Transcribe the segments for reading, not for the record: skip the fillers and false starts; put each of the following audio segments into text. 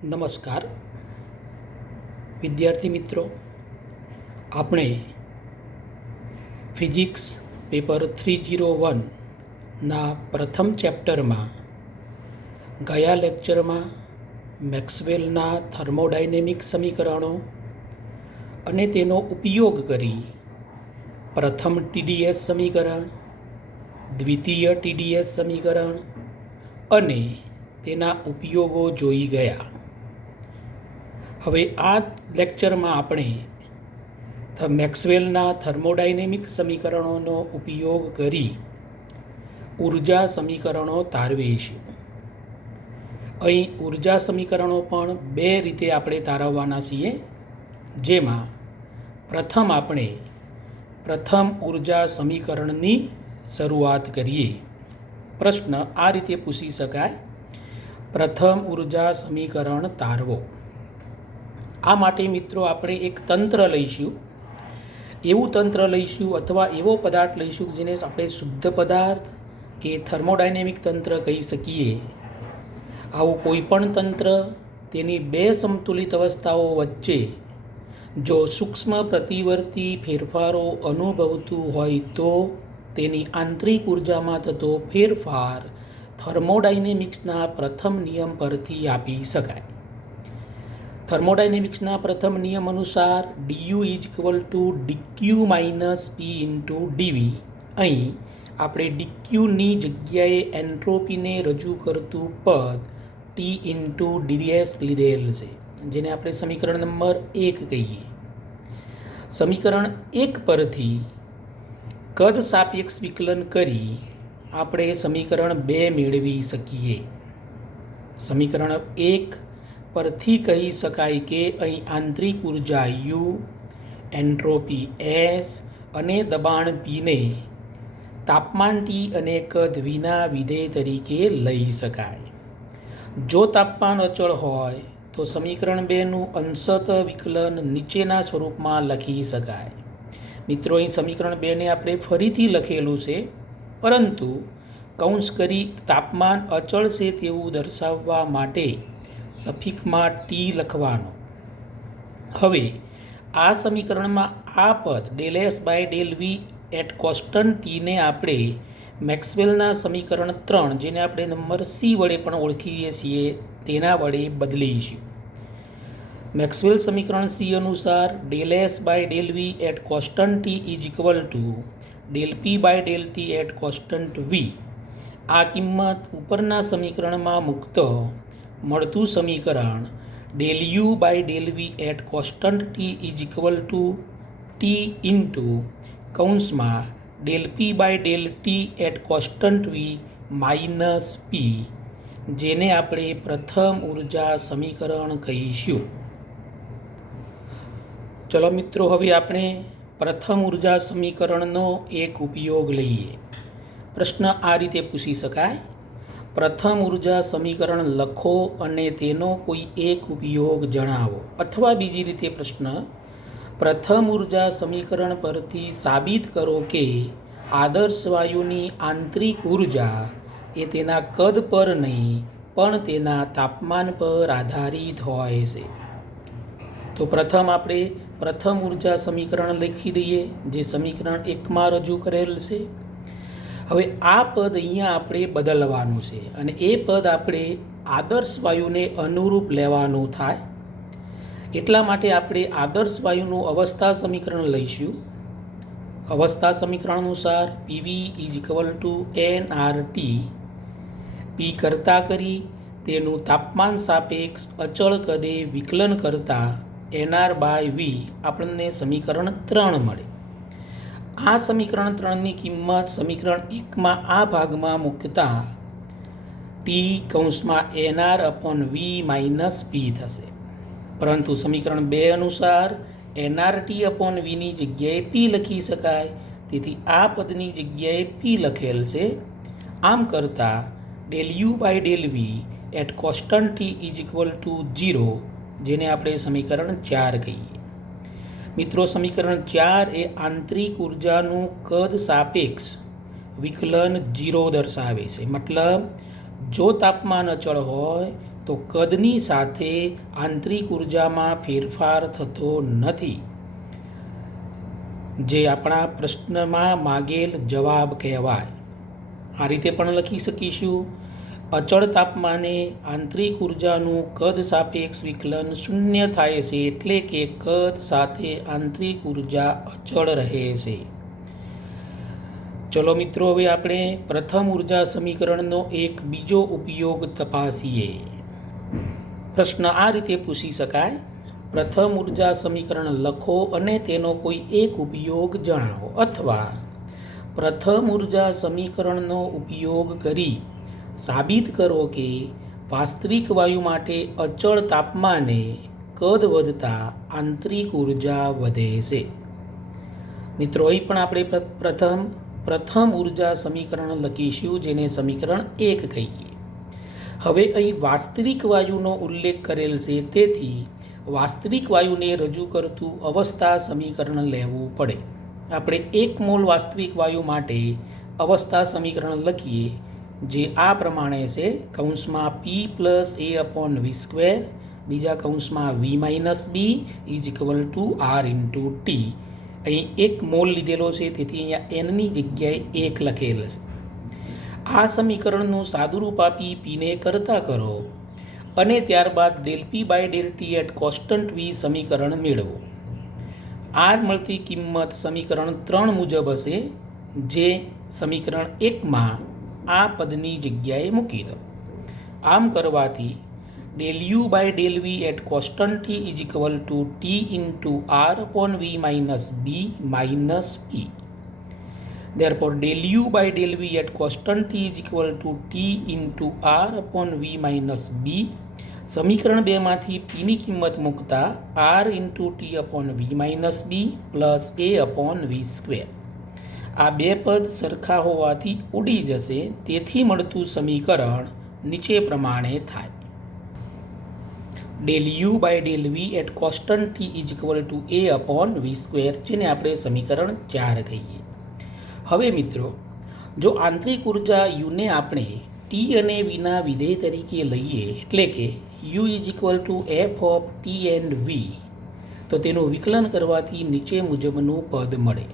નમસ્કાર વિદ્યાર્થી મિત્રો, આપણે ફિઝિક્સ પેપર 301ના પ્રથમ ચેપ્ટરમાં ગયા લેક્ચરમાં મેક્સવેલના થર્મોડાયનેમિક સમીકરણો અને તેનો ઉપયોગ કરી પ્રથમ ટીડીએસ સમીકરણ, દ્વિતીય ટીડીએસ સમીકરણ અને તેના ઉપયોગો જોઈ ગયા. હવે આ લેક્ચરમાં આપણે મેક્સવેલના થર્મોડાયનેમિક સમીકરણોનો ઉપયોગ કરી ઉર્જા સમીકરણો તારવીશું. અહીં ઉર્જા સમીકરણો પણ બે રીતે આપણે તારવવાના છીએ, જેમાં આપણે પ્રથમ ઉર્જા સમીકરણની શરૂઆત કરીએ. પ્રશ્ન આ રીતે પૂછી શકાય: પ્રથમ ઉર્જા સમીકરણ તારવો. આ માટે મિત્રો આપણે એક તંત્ર લઈશું, એવું તંત્ર લઈશું અથવા એવો પદાર્થ લઈશું જેને આપણે શુદ્ધ પદાર્થ કે થર્મોડાયનેમિક તંત્ર કહી શકીએ. આવું કોઈ પણ તંત્ર તેની બે સમતુલિત અવસ્થાઓ વચ્ચે જો સૂક્ષ્મ પ્રતિવર્તી ફેરફારો અનુભવતું હોય તો તેની આંતરિક ઉર્જામાં થતો ફેરફાર થર્મોડાયનેમિક્સના પ્રથમ નિયમ પરથી આપી શકાય. થર્મોડાયનેમિક્સના પ્રથમ નિયમ અનુસાર du dq - p × dv. અહીં આપણે dqની જગ્યાએ એન્ટ્રોપીને રજૂ કરતું પદ T × ds લીધેલ છે, જેને આપણે સમીકરણ નંબર 1 કહીએ. સમીકરણ 1 પરથી કદ સાપેક્ષ વિકલન કરી આપણે સમીકરણ 2 મેળવી શકીએ. સમીકરણ 1 પરથી કહી શકાય કે અહીં આંતરિક ઉર્જા U, એન્ટ્રોપી S અને દબાણ P ને તાપમાન T અને કદ Vના વિધેય તરીકે લઈ શકાય. જો તાપમાન અચળ હોય તો સમીકરણ 2નું અંશત વિકલન નીચેના સ્વરૂપમાં લખી શકાય. મિત્રો, અહીં સમીકરણ 2ને આપણે ફરીથી લખેલું છે, પરંતુ કૌંસ કરી તાપમાન અચળ છે તેવું દર્શાવવા માટે સફિક્સમાં T લખવાનો. હવે આ સમીકરણમાં આ પદ ∂S/∂V એટ કોન્સ્ટન્ટ T ને આપણે મેક્સવેલના સમીકરણ 3, જેને આપણે નંબર C વડે પણ ઓળખીએ છીએ, તેના વડે બદલીશું. મેક્સવેલ સમીકરણ C અનુસાર ∂S/∂V at constant T ∂P/∂T at constant V. આ કિંમત ઉપરના સમીકરણમાં મૂકતો મળતું સમીકરણ ∂U/∂V at constant T ∂P/∂T at constant V - P, જેને આપણે પ્રથમ ઉર્જા સમીકરણ કહીશું. ચલો મિત્રો, હવે આપણે પ્રથમ ઉર્જા સમીકરણનો એક ઉપયોગ લઈએ. પ્રશ્ન આ રીતે પૂછી શકાય: પ્રથમ ઉર્જા સમીકરણ લખો અને તેનો કોઈ એક ઉપયોગ જણાવો. અથવા બીજી રીતે પ્રશ્ન: પ્રથમ ઉર્જા સમીકરણ પરથી સાબિત કરો કે આદર્શ વાયુની આંતરિક ઉર્જા એ તેના કદ પર નહીં પણ તેના તાપમાન પર આધારિત હોય છે. તો આપણે પ્રથમ ઉર્જા સમીકરણ લખી દઈએ, જે સમીકરણ 1માં રજૂ કરેલ છે. હવે આ પદ અહીંયા આપણે બદલવાનું છે અને એ પદ આપણે આદર્શ વાયુને અનુરૂપ લેવાનું થાય. એટલા માટે આપણે આદર્શ વાયુનું અવસ્થા સમીકરણ લઈશું. અવસ્થા સમીકરણ અનુસાર PV = nRT. P કરતા કરી તેનું તાપમાન સાપેક્ષ અચળ કદે વિકલન કરતા nR/V આપણને સમીકરણ 3 મળે. આ સમીકરણ 3ની કિંમત સમીકરણ 1માં આ ભાગમાં મૂકતા T nR/V - P થશે. પરંતુ સમીકરણ 2 અનુસાર nRT/Vની જગ્યાએ P લખી શકાય, તેથી આ પદની જગ્યાએ P લખેલ છે. આમ કરતાં ∂U/∂V એટ કોન્સ્ટન્ટ T = 0, જેને આપણે સમીકરણ 4 કહીએ. મિત્રો, સમીકરણ 4 એ આંતરિક ઉર્જાનું કદ સાપેક્ષ વિકલન 0 દર્શાવે છે. મતલબ જો તાપમાન અચળ હોય તો કદની સાથે આંતરિક ઉર્જામાં ફેરફાર થતો નથી, જે આપણા પ્રશ્નમાં માગેલ જવાબ કહેવાય. આ રીતે પણ લખી શકીશું. અચળ તાપમાને આંતરિક ઉર્જાનું કદ સાપેક્ષ વિકલન શૂન્ય થાય છે, એટલે કે કદ સાથે આંતરિક ઉર્જા અચળ રહે છે. ચલો મિત્રો, હવે આપણે પ્રથમ ઉર્જા સમીકરણનો એક બીજો ઉપયોગ તપાસીએ. પ્રશ્ન આ રીતે પૂછી શકાય: પ્રથમ ઉર્જા સમીકરણ લખો અને તેનો કોઈ એક ઉપયોગ જણાવો, અથવા પ્રથમ ઉર્જા સમીકરણનો ઉપયોગ કરી સાબિત કરો કે વાસ્તવિક વાયુ માટે અચળ તાપમાને કદ વધતા આંતરિક ઉર્જા વધે છે. મિત્રો, અહીં પણ આપણે પ્રથમ ઉર્જા સમીકરણ લખીશું, જેને સમીકરણ 1 કહીએ. હવે અહીં વાસ્તવિક વાયુનો ઉલ્લેખ કરેલ છે, તેથી વાસ્તવિક વાયુને રજૂ કરતું અવસ્થા સમીકરણ લેવું પડે. આપણે 1 મોલ વાસ્તવિક વાયુ માટે અવસ્થા સમીકરણ લખીએ, જે આ પ્રમાણે છે: કૌંસમાં P + A/V², બીજા કૌંસમાં V - B = R × T. અહીં 1 મોલ લીધેલો છે, તેથી અહીંયા Nની જગ્યાએ 1 લખેલ છે. આ સમીકરણનું સાદુરૂપ આપી Pને કરતા કરો અને ત્યારબાદ ∂P/∂T એટ કોન્સ્ટન્ટ V સમીકરણ મેળવો. આ મળતી કિંમત સમીકરણ 3 મુજબ હશે, જે સમીકરણ 1માં આ પદની જગ્યાએ મૂકી દો. આમ કરવાથી ∂U/∂V at constant T = T × R/V - B - P. Therefore, ∂U/∂V at constant T = T × R/V - B. સમીકરણ 2 માંથી P ની કિંમત મૂકતા R × T/V - B + A/V². આ બે પદ સરખા હોવાથી ઉડી જશે, તેથી મળતું સમીકરણ નીચે પ્રમાણે થાય: ∂U/∂V at constant T = A/V², જેને આપણે સમીકરણ 4 કહીએ. હવે મિત્રો, જો આંતરિક ઉર્જા યુને આપણે T અને Vના વિધેય તરીકે લઈએ, એટલે કે U = f(T&V), તો તેનું વિકલન કરવાથી નીચે મુજબનું પદ મળે.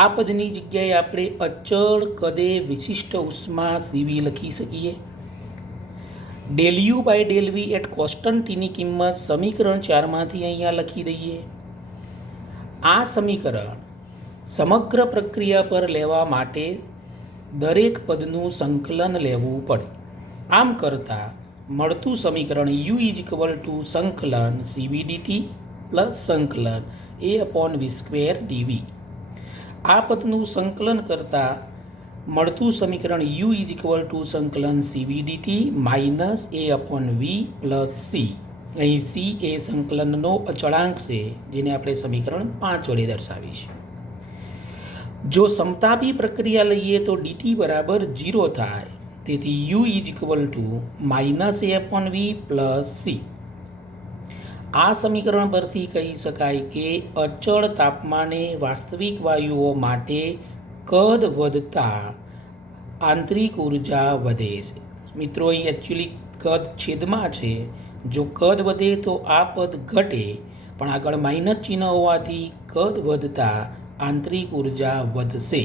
આ પદની જગ્યાએ આપણે અચળ કદે વિશિષ્ટ ઉષ્મા CV લખી શકીએ. ∂U/∂V એટ કોન્સ્ટન્ટ Tની કિંમત સમીકરણ 4 માંથી અહીંયા લખી દઈએ. આ સમીકરણ સમગ્ર પ્રક્રિયા પર લેવા માટે દરેક પદનું સંકલન લેવું પડે. આમ કરતાં મળતું સમીકરણ U = સંકલન CVdt + સંકલન A/V²dV. આ પદનું સંકલન કરતાં મળતું સમીકરણ U = સંકલન CVdt - A/V + C. અહીં C એ સંકલનનો અચળાંક છે, જેને આપણે સમીકરણ 5 વડે દર્શાવીશું. જો સમતાપી પ્રક્રિયા લઈએ તો dt = 0 થાય, તેથી U = -A/V + C. આ સમીકરણ પરથી કહી શકાય કે અચળ તાપમાને વાસ્તવિક વાયુઓ માટે કદ વધતા આંતરિક ઉર્જા વધે છે. મિત્રો, અહીં એકચ્યુઅલી કદ છેદમાં છે. જો કદ વધે તો આ પદ ઘટે, પણ આગળ માઇનસ ચિહ્ન હોવાથી કદ વધતા આંતરિક ઉર્જા વધશે,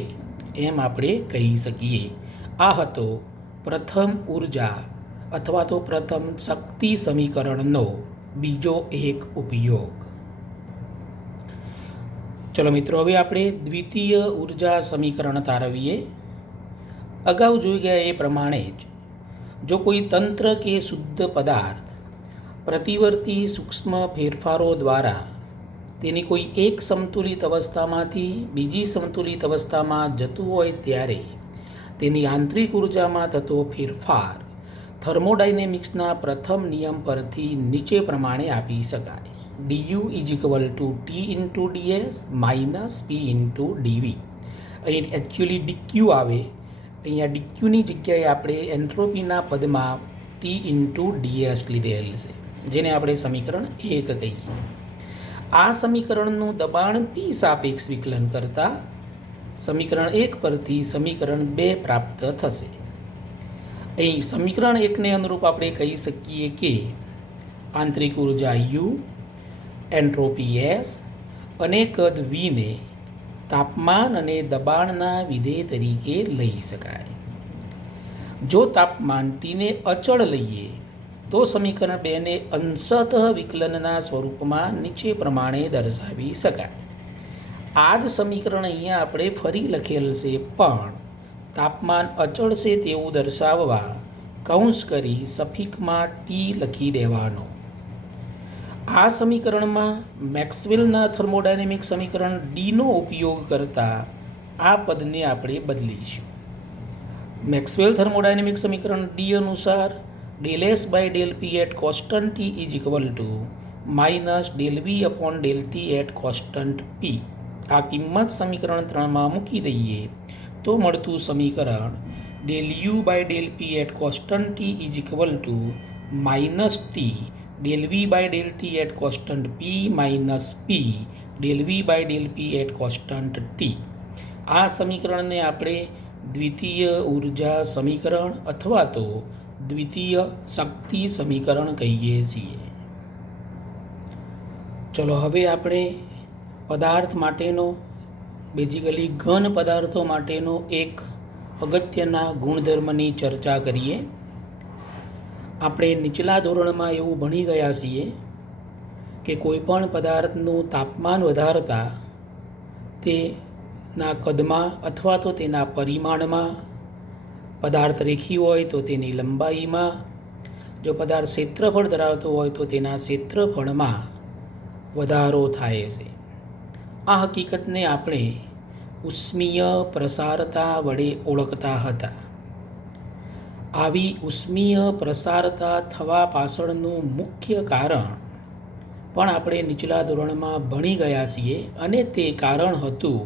એમ આપણે કહી શકીએ. આ હતો પ્રથમ ઉર્જા અથવા તો પ્રથમ શક્તિ સમીકરણનો બીજો એક ઉપયોગ. ચલો મિત્રો, હવે આપણે દ્વિતીય ઉર્જા સમીકરણ તારવીએ. અગાઉ જોઈ ગયા એ પ્રમાણે જ જો કોઈ તંત્ર કે શુદ્ધ પદાર્થ પ્રતિવર્તી સૂક્ષ્મ ફેરફારો દ્વારા તેની કોઈ એક સમતુલિત અવસ્થામાંથી બીજી સમતુલિત અવસ્થામાં જતું હોય, ત્યારે તેની આંતરિક ઉર્જામાં થતો ફેરફાર થર્મોડાયનેમિક્સના પ્રથમ નિયમ પરથી નીચે પ્રમાણે આપી શકાય: du = T × ds - P × dV. અહીં એકચ્યુઅલી dq આવે, અહીંયા dqની જગ્યાએ આપણે એન્ટ્રોપીના પદમાં T × ds લીધેલ છે, જેને આપણે સમીકરણ 1 કહીએ. આ સમીકરણનું દબાણ P સાપેક્ષ વિકલન કરતાં સમીકરણ 1 પરથી સમીકરણ 2 પ્રાપ્ત થશે. અહીં સમીકરણ એકને અનુરૂપ આપણે કહી શકીએ કે આંતરિક ઉર્જા યુ, એન્ટ્રોપી એસ અને કદ વીને તાપમાન અને દબાણના વિધેય તરીકે લઈ શકાય. જો તાપમાન ટીને અચળ લઈએ તો સમીકરણ બેને અંશતઃ વિકલનના સ્વરૂપમાં નીચે પ્રમાણે દર્શાવી શકાય. આ જ સમીકરણ અહીંયા આપણે ફરી લખેલ છે, પણ તાપમાન અચળ છે તેવું દર્શાવવા કૌંસ કરી સફિક્સમાં ટી લખી દેવાનો. આ સમીકરણમાં મેક્સવેલના થર્મોડાયનેમિક સમીકરણ ડીનો ઉપયોગ કરતા આ પદને આપણે બદલીશું. મેક્સવેલ થર્મોડાયનેમિક સમીકરણ ડી અનુસાર del S by del P at constant T is equal to minus del V upon del T at constant P. આ કિંમત સમીકરણ 3માં મૂકી દઈએ તો મળતું સમીકરણ del U by del P at constant T is equal to minus T del V by del T at constant P minus P del V by del P at constant T. આ સમીકરણને આપણે દ્વિતીય ઉર્જા સમીકરણ અથવા તો દ્વિતીય શક્તિ સમીકરણ કહીએ છીએ. ચલો હવે આપણે પદાર્થ માટેનો બેઝિકલી ઘન પદાર્થો માટેનો એક અગત્યના ગુણધર્મની ચર્ચા કરીએ. આપણે નીચલા ધોરણમાં એવું ભણી ગયા છીએ કે કોઈપણ પદાર્થનું તાપમાન વધારતા તેના કદમાં અથવા તો તેના પરિમાણમાં, પદાર્થ રેખી હોય તો તેની લંબાઈમાં, જો પદાર્થ ક્ષેત્રફળ ધરાવતો હોય તો તેના ક્ષેત્રફળમાં વધારો થાય છે. આ હકીકતને આપણે ઉષ્મીય પ્રસારતા વડે ઓળખતા હતા. આવી ઉષ્મીય પ્રસારતા થવા પાછળનું મુખ્ય કારણ પણ આપણે નીચલા ધોરણમાં ભણી ગયા છીએ અને તે કારણ હતું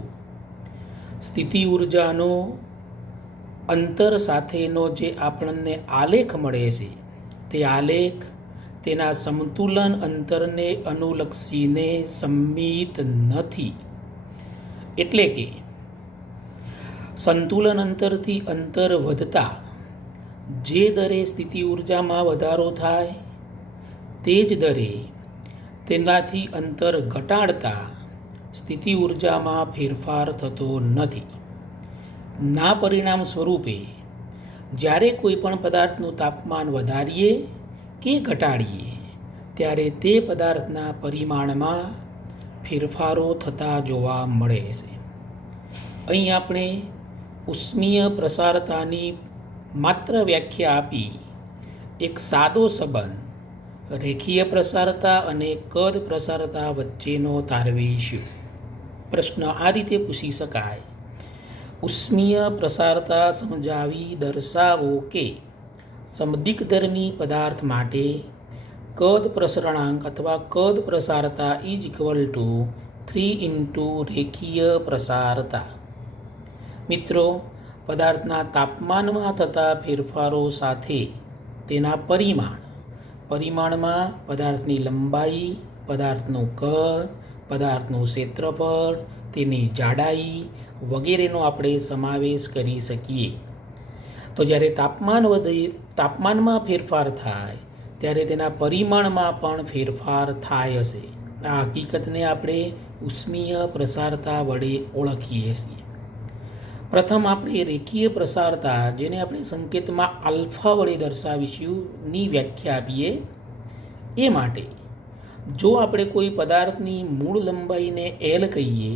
સ્થિતિ ઉર્જાનો અંતર સાથેનો જે આપણને આલેખ મળે છે તે આલેખ તેના સમતુલન અંતરને અનુલક્ષીને સંમિત નથી. એટલે કે સંતુલન અંતરથી અંતર વધતા જે દરે સ્થિતિ ઉર્જામાં વધારો થાય તે જ દરે તેનાથી અંતર ઘટાડતા સ્થિતિ ઉર્જામાં ફેરફાર થતો નથી. ના પરિણામ સ્વરૂપે જ્યારે કોઈ પણ પદાર્થનું તાપમાન વધારીએ કે ઘટાડીએ ત્યારે તે પદાર્થના પરિમાણમાં ફેરફારો થતા જોવા મળે છે. અહીં આપણે ઉષ્મીય પ્રસારતાની માત્ર વ્યાખ્યા આપી એક સાદો સંબંધ રેખીય પ્રસારતા અને કદ પ્રસારતા વચ્ચેનો તારવીશું. પ્રશ્ન આ રીતે પૂછી શકાય: ઉષ્મીય પ્રસારતા સમજાવી દર્શાવો કે સમદિગ્ધર્મી પદાર્થ માટે કદ પ્રસરણાંક અથવા કદ પ્રસારતા ઇઝ ઇક્વલ ટુ 3 રેખીય પ્રસારતા. મિત્રો, પદાર્થના તાપમાનમાં થતા ફેરફારો સાથે તેના પરિમાણમાં પદાર્થની લંબાઈ, પદાર્થનું કદ, પદાર્થનું ક્ષેત્રફળ, તેની જાડાઈ વગેરેનો આપણે સમાવેશ કરી શકીએ. તો જ્યારે તાપમાનમાં ફેરફાર થાય ત્યારે તેના પરિમાણમાં પણ ફેરફાર થાય હશે. આ હકીકતને આપણે ઉષ્મીય પ્રસારતા વડે ઓળખીએ છીએ. પ્રથમ આપણે રેખીય પ્રસારતા, જેને આપણે સંકેતમાં આલ્ફા વડે દર્શાવીશું, ની વ્યાખ્યા આપીએ. એ માટે જો આપણે કોઈ પદાર્થની મૂળ લંબાઈને એલ કહીએ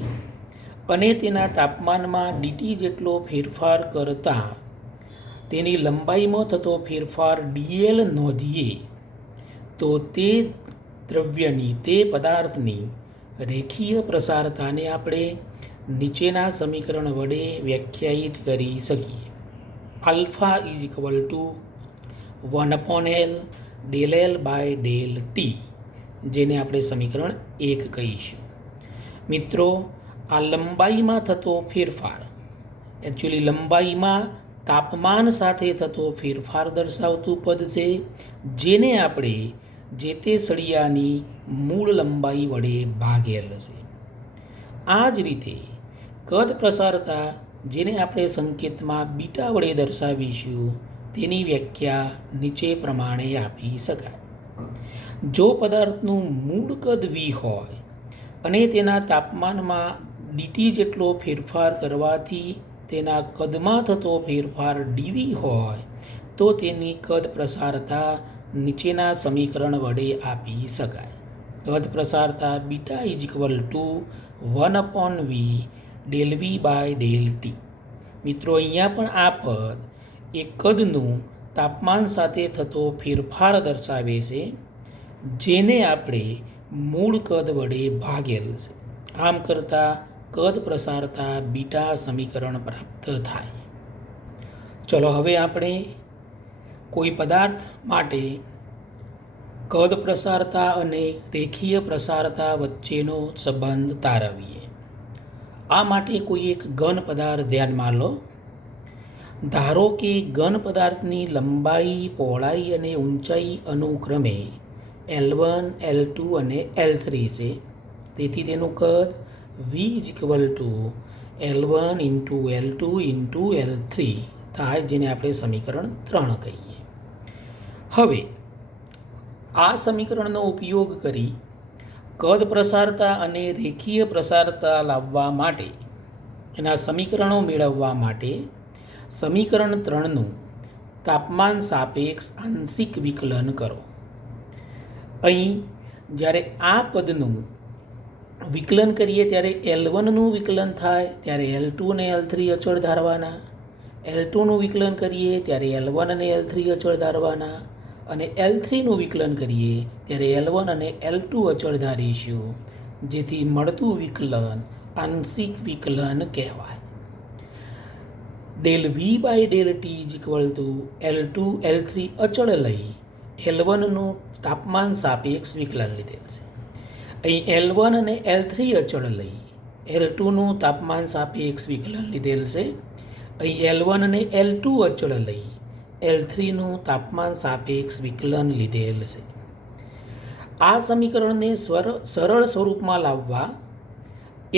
અને તેના તાપમાનમાં ડીટી જેટલો ફેરફાર કરતા તેની લંબાઈમાં થતો ફેરફાર ડીએલ નોંધીએ તો તે દ્રવ્યની, તે પદાર્થની રેખીય પ્રસારતાને આપણે નીચેના સમીકરણ વડે વ્યાખ્યાયિત કરી શકીએ. Alpha is equal to 1/L del L by del T, જેને આપણે સમીકરણ 1 કહીશું. મિત્રો, આ લંબાઈમાં થતો ફેરફાર એકચ્યુઅલી લંબાઈમાં તાપમાન સાથે થતો ફેરફાર દર્શાવતું પદ છે, જેને આપણે જે તે સળિયાની મૂળ લંબાઈ વડે ભાગેલ છે. આ જ રીતે કદ પ્રસારતા, જેને આપણે સંકેતમાં બીટા વડે દર્શાવીશું, તેની વ્યાખ્યા નીચે પ્રમાણે આપી શકાય. જો પદાર્થનું મૂળ કદ V હોય અને તેના તાપમાનમાં dt જેટલો ફેરફાર કરવાથી તેના કદમાં થતો ફેરફાર dV હોય તો તેની કદ પ્રસારતા નીચેના સમીકરણ વડે આપી શકાય. કદ પ્રસારતા beta is equal to 1/v del v by del t. મિત્રો, અહીંયા પણ આ પદ એ કદનું તાપમાન સાથે થતો ફેરફાર દર્શાવે છે, જેને આપણે મૂળ કદ વડે ભાગેલ છે. આમ કરતાં કદ પ્રસારતા બીટા સમીકરણ પ્રાપ્ત થાય. ચલો હવે આપણે કોઈ પદાર્થ માટે કદ પ્રસારતા અને રેખીય પ્રસારતા વચ્ચેનો સંબંધ તારવીએ. આ માટે કોઈ એક ઘન પદાર્થ ધ્યાનમાં લો. ધારો કે ઘન પદાર્થની લંબાઈ, પહોળાઈ અને ઊંચાઈ અનુક્રમે L1, L2 અને L3 છે. તેથી તેનું કદ V is equal two L1 into L2 into L3 થાય, જેને આપણે સમીકરણ 3 કહીએ. હવે આ સમીકરણનો ઉપયોગ કરી કદ પ્રસારતા અને રેખીય પ્રસારતા લાવવા માટે, એના સમીકરણો મેળવવા માટે સમીકરણ 3નું તાપમાન સાપેક્ષ આંશિક વિકલન કરો. અહીં જ્યારે આ પદનું વિકલન કરીએ ત્યારે L1નું વિકલન થાય ત્યારે L2 અને L3 અચળ ધારવાના, L2નું વિકલન કરીએ ત્યારે L1 અને L3 અચળ ધારવાના, અને L3નું વિકલન કરીએ ત્યારે L1 અને L2 અચળ ધારીશું, જેથી મળતું વિકલન આંશિક વિકલન કહેવાય. del v by del t is equal to L2 L3 અચળ લઈ L1નું તાપમાન સાપેક્ષ વિકલન લીધેલ છે. અહીં L1 અને L3 અચળ લઈ L2નું તાપમાન સાપેક્ષ વિકલન લીધેલ છે. અહીં L1 અને L2 અચળ લઈ L3નું તાપમાન સાપેક્ષ વિકલન લીધેલ છે. આ સમીકરણને સરળ સ્વરૂપમાં લાવવા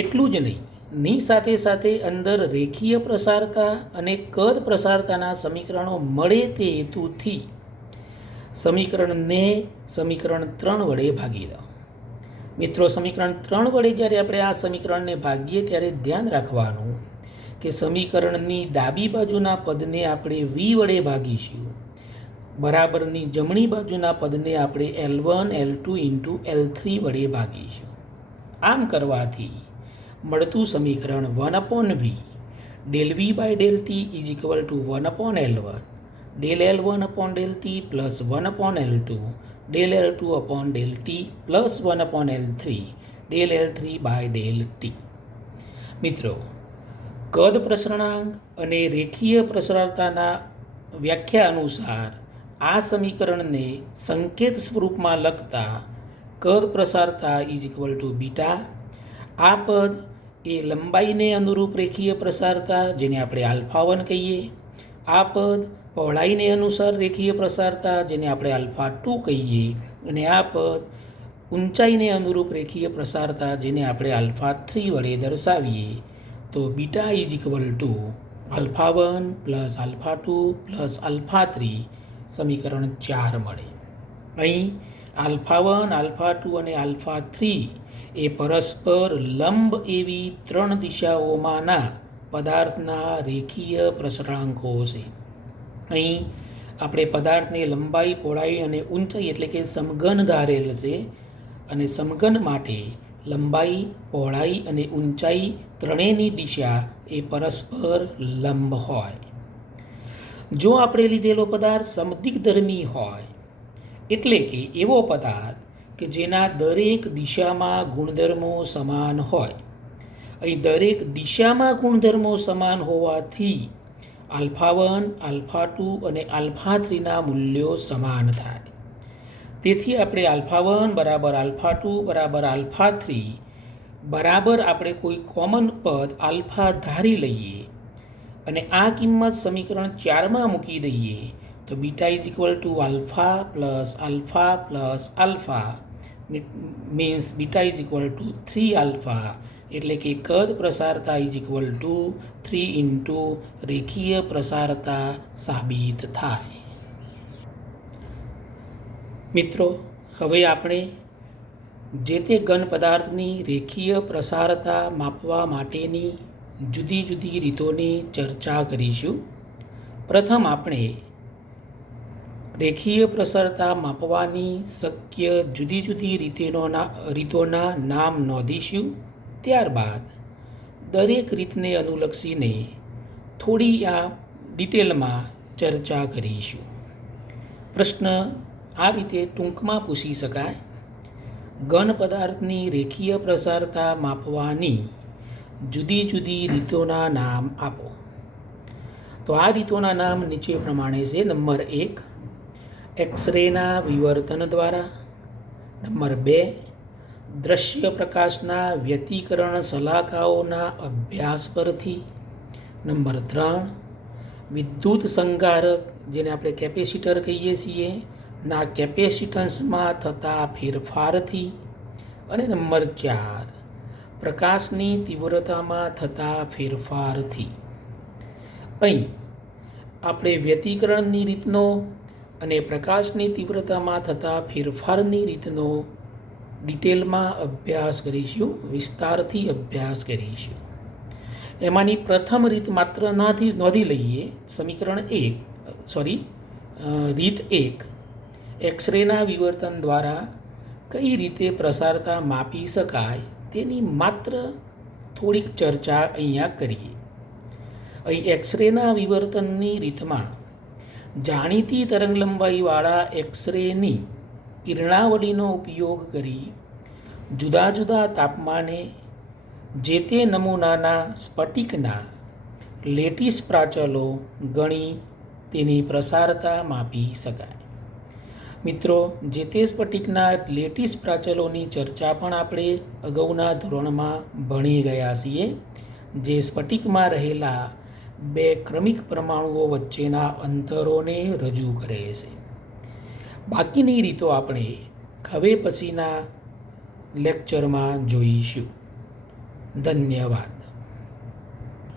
એટલું જ નહીં, ની સાથે સાથે અંદર રેખીય પ્રસારતા અને કદ પ્રસારતાના સમીકરણો મળે તે હેતુથી સમીકરણને સમીકરણ 3 વડે ભાગી દો. મિત્રો, સમીકરણ 3 વડે જ્યારે આપણે આ સમીકરણને ભાગીએ ત્યારે ધ્યાન રાખવાનું કે સમીકરણની ડાબી બાજુના પદને આપણે v વડે ભાગીશું, બરાબરની જમણી બાજુના પદને આપણે L1 L2 ઇન્ટુ L3 વડે ભાગીશું. આમ કરવાથી મળતું સમીકરણ 1/v del v by del t is equal to 1/L1 del L1 upon del t plus 1/L2 del L2 upon del t plus 1/L3 del L3 by del t. મિત્રો, કદ પ્રસરણાંક અને રેખીય પ્રસારતાના વ્યાખ્યા અનુસાર આ સમીકરણને સંકેત સ્વરૂપમાં લખતા કદ પ્રસારતા ઇઝ ઇક્વલ ટુ બીટા. આ પદ એ લંબાઈને અનુરૂપ રેખીય પ્રસારતા, જેને આપણે α1 કહીએ. આ પદ પહોળાઈને અનુસાર રેખીય પ્રસારતા, જેને આપણે α2 કહીએ. અને આ પદ ઊંચાઈને અનુરૂપ રેખીય પ્રસારતા, જેને આપણે α3 વડે દર્શાવીએ તો beta is equal to α1 plus α2 plus α3 સમીકરણ 4 મળે. અહીં α1, α2 અને α3 એ પરસ્પર લંબ એવી 3 દિશાઓમાંના પદાર્થના રેખીય પ્રસરણાંકો છે. અહીં આપણે પદાર્થની લંબાઈ, પહોળાઈ અને ઊંચાઈ એટલે કે સમઘન ધારેલ છે, અને સમઘન માટે લંબાઈ, પહોળાઈ અને ઊંચાઈ ત્રણેયની દિશા એ પરસ્પર લંબ હોય. જો આપણે લીધેલો પદાર્થ સમદિગ્ધર્મી હોય, એટલે કે એવો પદાર્થ કે જેના દરેક દિશામાં ગુણધર્મો સમાન હોય. અહીં દરેક દિશામાં ગુણધર્મો સમાન હોવાથી α1, α2 અને α3ના મૂલ્યો સમાન થાય. તેથી આપણે α1 બરાબર α2 બરાબર α3 બરાબર આપણે કોઈ કોમન પદ આલ્ફા ધારી લઈએ અને આ કિંમત સમીકરણ 4માં મૂકી દઈએ તો beta is equal to alpha plus alpha means beta is equal two 3 alpha એટલે કે કદ પ્રસારતા ઇઝ ઇક્વલ ટુ 3 ઇન્ટુ રેખીય પ્રસારતા સાબિત થાય. મિત્રો, હવે આપણે જે તે ઘન પદાર્થની રેખીય પ્રસારતા માપવા માટેની જુદી જુદી રીતોની ચર્ચા કરીશું. પ્રથમ આપણે રેખીય પ્રસારતા માપવાની શક્ય જુદી જુદી રીતોના નામ નોંધીશું. ત્યારબાદ દરેક રીતને અનુલક્ષીને થોડી આ ડિટેલમાં ચર્ચા કરીશું. પ્રશ્ન આ રીતે ટૂંકમાં પૂછી શકાય: ઘન પદાર્થની રેખીય પ્રસારતા માપવાની જુદી જુદી રીતોના નામ આપો. તો આ રીતોના નામ નીચે પ્રમાણે છે. નંબર 1, એક્સરેના વિવર્તન દ્વારા. નંબર 2, દ્રશ્ય પ્રકાશના વ્યતિકરણ શલાકાઓના અભ્યાસ પરથી. નંબર 3, વિદ્યુત સંગારક, જેને આપણે કેપેસિટર કહીએ છીએ, ના કેપેસિટન્સમાં થતા ફેરફારથી. અને નંબર 4, પ્રકાશની તીવ્રતામાં થતા ફેરફારથી. અહીં આપણે વ્યતિકરણની રીતનો અને પ્રકાશની તીવ્રતામાં થતા ફેરફારની રીતનો ડિટેલમાં અભ્યાસ કરીશું, વિસ્તારથી અભ્યાસ કરીશું. એમાંની પ્રથમ રીત માત્ર નોંધી લઈએ. રીત 1, એક્સરેના વિવર્તન દ્વારા કઈ રીતે પ્રસારતા માપી શકાય તેની માત્ર થોડીક ચર્ચા અહીંયા કરીએ. અહીં એક્સરેના વિવર્તનની રીતમાં જાણીતી તરંગલંબાઈવાળા એક્સરેની કિરણાવલીનો ઉપયોગ કરી જુદા જુદા તાપમાને જે તે નમૂનાના સ્ફટિકના લેટિસ પ્રાચલો ગણી તેની પ્રસારતા માપી શકાય. મિત્રો, જે તે સ્ફટિકના લેટિસ પ્રાચલોની ચર્ચા પણ આપણે અગાઉના ધોરણમાં ભણી ગયા છીએ, જે સ્ફટિકમાં રહેલા 2 ક્રમિક પરમાણુઓ વચ્ચેના અંતરોને રજૂ કરે છે. બાકીની રીતો આપણે હવે પછીના લેક્ચરમાં જોઈશું. ધન્યવાદ.